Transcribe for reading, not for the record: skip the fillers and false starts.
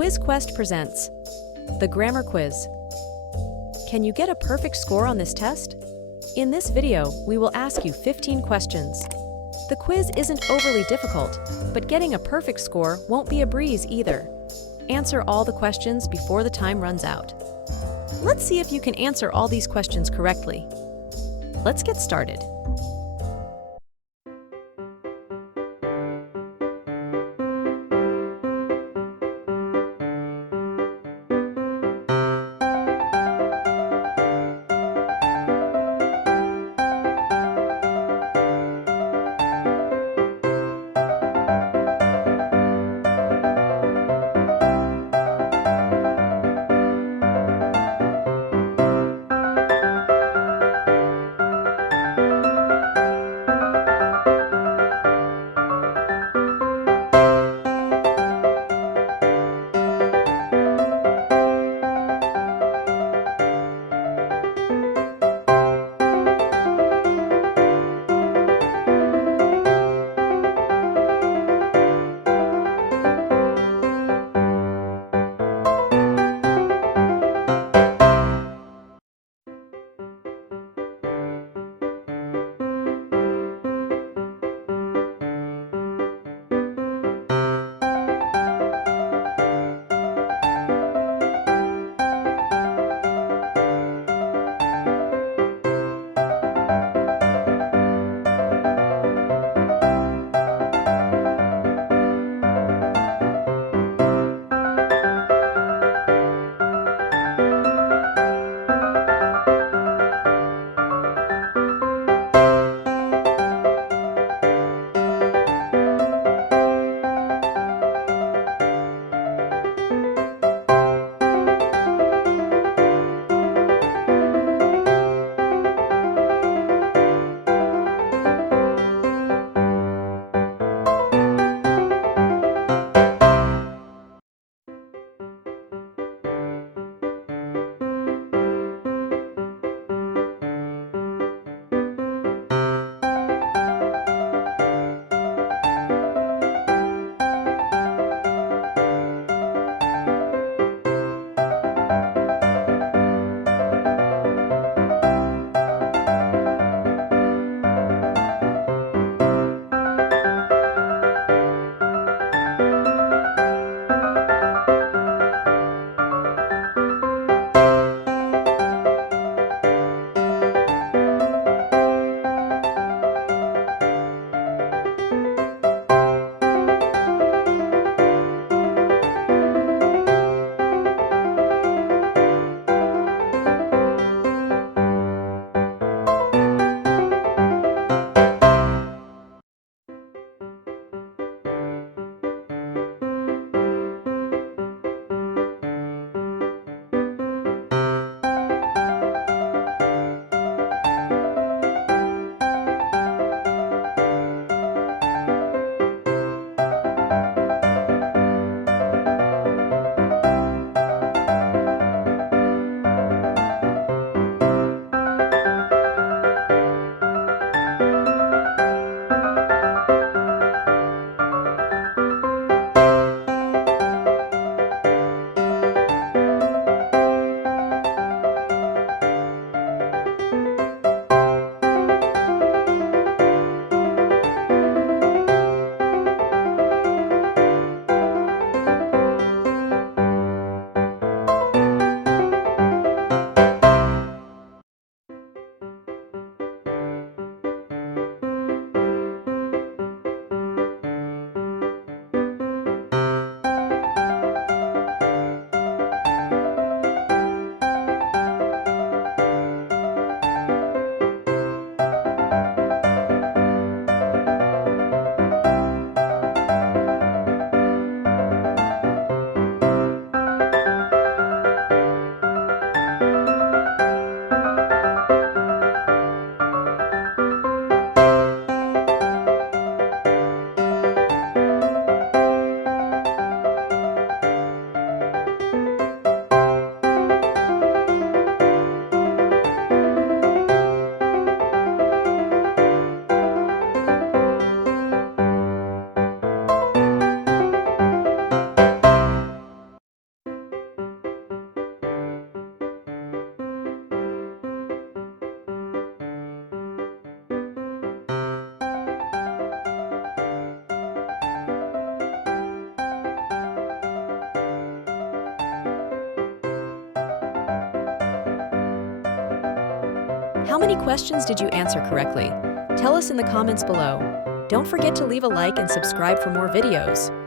Quiz Quest presents the Grammar Quiz. Can you get a perfect score on this test? In this video, we will ask you 15 questions. The quiz isn't overly difficult, but getting a perfect score won't be a breeze either. Answer all the questions before the time runs out. Let's see if you can answer all these questions correctly. Let's get started. How many questions did you answer correctly? Tell us in the comments below. Don't forget to leave a like and subscribe for more videos.